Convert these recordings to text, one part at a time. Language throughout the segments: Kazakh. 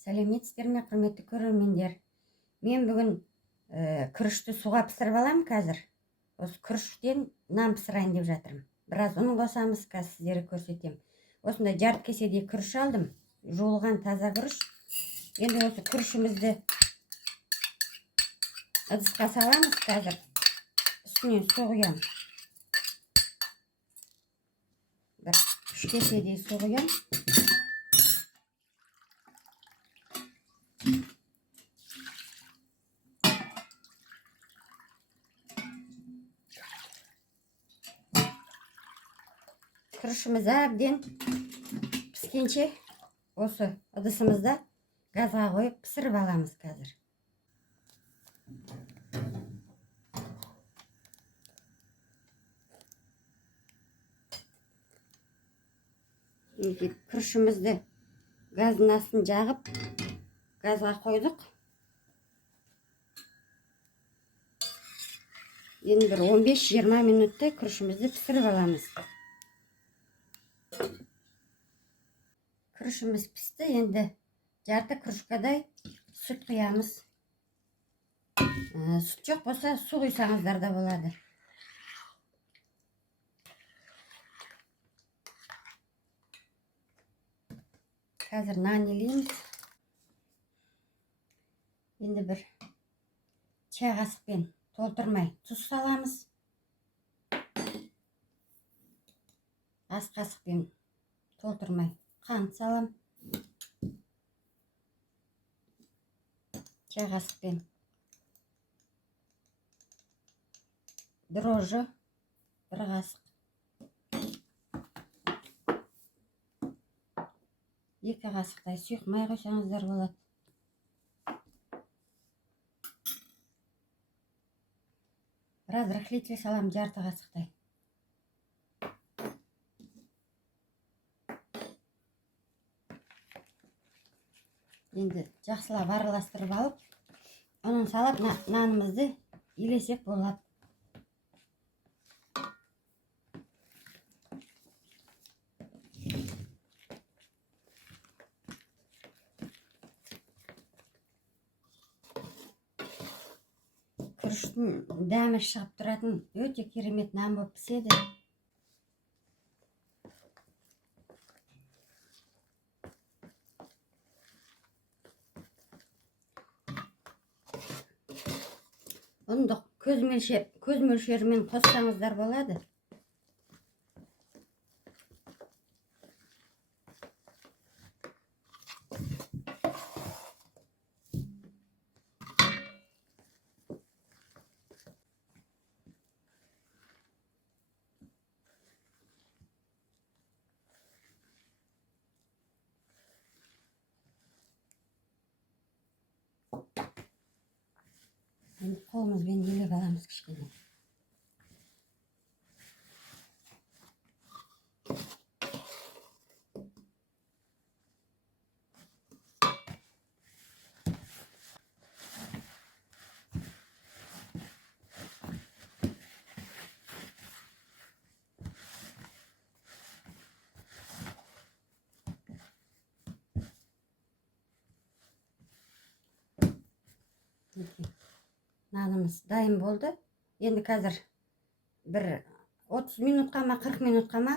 Сәлеметсіздер ме, құрметті көрермендер? Мен бүгін күрішті суға пісіріп аламын қазір. Осы күріштен нан пісірайын деп жатырмын. Біраз ұн қосамыз, қазір сіздерге көрсетемін. Осындай жарты кеседей күріш алдым. Жуылған таза күріш. Енді осы күрішімізді ыдысқа саламыз қазір. Үстіне су құямын. Бір 3 кеседей су құямын. Күрішіміз әбден піскенше осы ыдысымызда газға қойып пісіріп аламыз қазір. Күрішімізді газдың астын жағып газға қойдық. Енді бір 15-20 минуттай күрішімізді пісіріп аламыз. Күрішіміз пісті, енді жарты кружкадай сүт құямыз. Сүт жоқ болса, су құйсаңыздар да болады. Қазір нан илейміз. Енді бір чай қасықпен толтырмай тұз саламыз. Ас қасықпен толтырмай қант салам. Чай қасықпен дрожжи 1 қасық. 2 қасықтай сұйық май қойсаңыздар болады. Разрыхлитель салам жарты қасықтай. Енді жақсылап араластырып алып, оның салап нанымызды илесек болады. Күріштің дәмі шығып тұратын өте керемет нан болып піседі. Оны көз мөлшерімен қоссаңыздар болады. Енді қолымызбен елеп аламыз кішкене. Нанымыз дайын болды. Енді қазір бір 30 минутқа ма 40 минутқа ма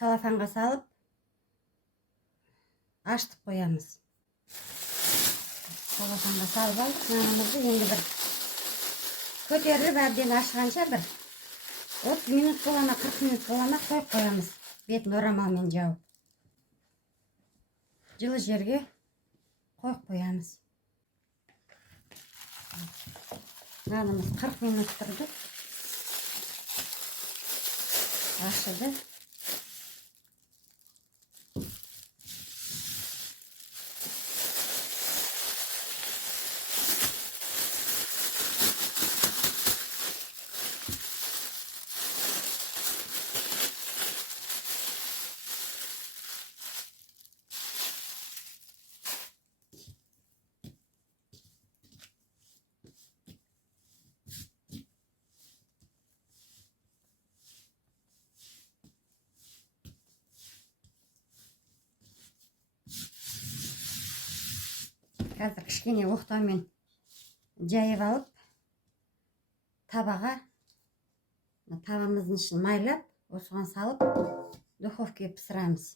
салафанға салып ашытып қоямыз. Салафанға салып алдық нанымызды. Енді бір көтеріліп әбден ашығанша бір 30 минут бола ма 40 минут бола ма қойып қоямыз. Бетін орамалмен жауып. Жылы жерге қойып қоямыз. Нанымыз 40 минут тұрды. Ашыды. Қазір кішкене оқтаумен жайып алып, табамыздың ішін майлап, осыған салып, духовкаға пісіреміз.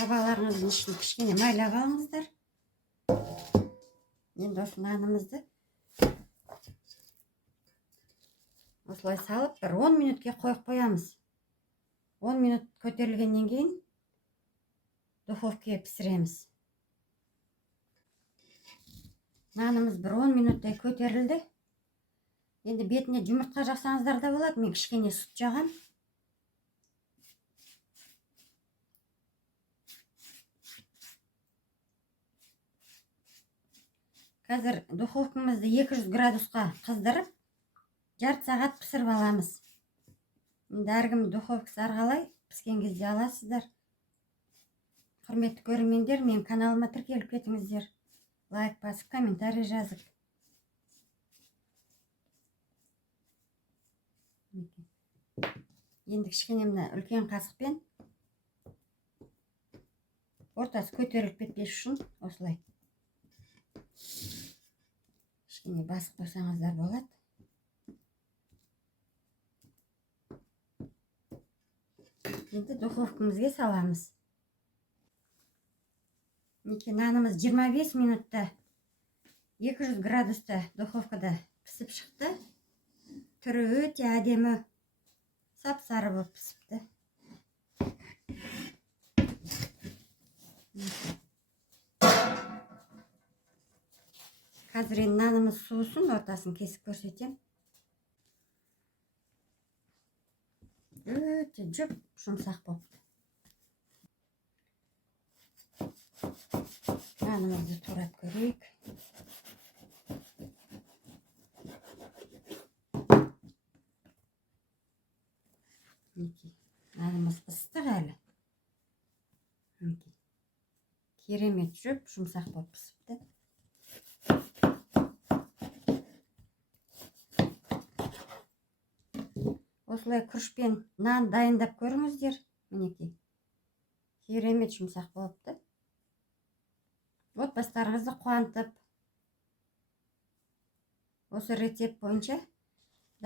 Табаларыңыздың ішін кішкене майлап алыңыздар. Енді осы нанымызды осылай салып, бір 10 минутке қойып қоямыз. 10 минут көтерілгеннен кейін духовкаға пісіреміз. Нанымыз бір 10 минуттай көтерілді. Енді бетіне жұмыртқа жақсаңыздар да болады. Мен кішкене сүт жағам. Қазір духовкамызды 200 градусқа қыздырып, жарты сағат пісіріп аламыз. Енді әркім духовкасы арқалай піскен кезде аласыздар. Құрметті көрермендер, мен каналыма тіркеліп кетіңіздер. Лайк басып, комментарий жазып. Енді кішкене мына үлкен қасықпен ортасы көтеріліп кетпес үшін осылай кішкене басып қойсаңыздар болады. Енді духовкамызға саламыз. Нанымыз 25 минутта 200 градуста духовкада пісіп шықты. Түрі өте әдемі, сап-сары болып пісіпті. Қазір енді нанымыз суысын, ортасын кесіп көрсетем. Өте жүп жұмсақ болыпты. Нанымызды турап көрейік. Нанымыз ыстық әлі. Керемет жүп жұмсақ болып пісіпті. Осылай күрішпен нан дайындап көріңіздер. Мінекей. Керемет жұмсақ болыпты. Отбасыларыңызды қуантып, осы рецепт бойынша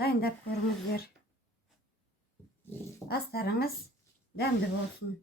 дайындап көріңіздер. Астарыңыз дәмді болсын.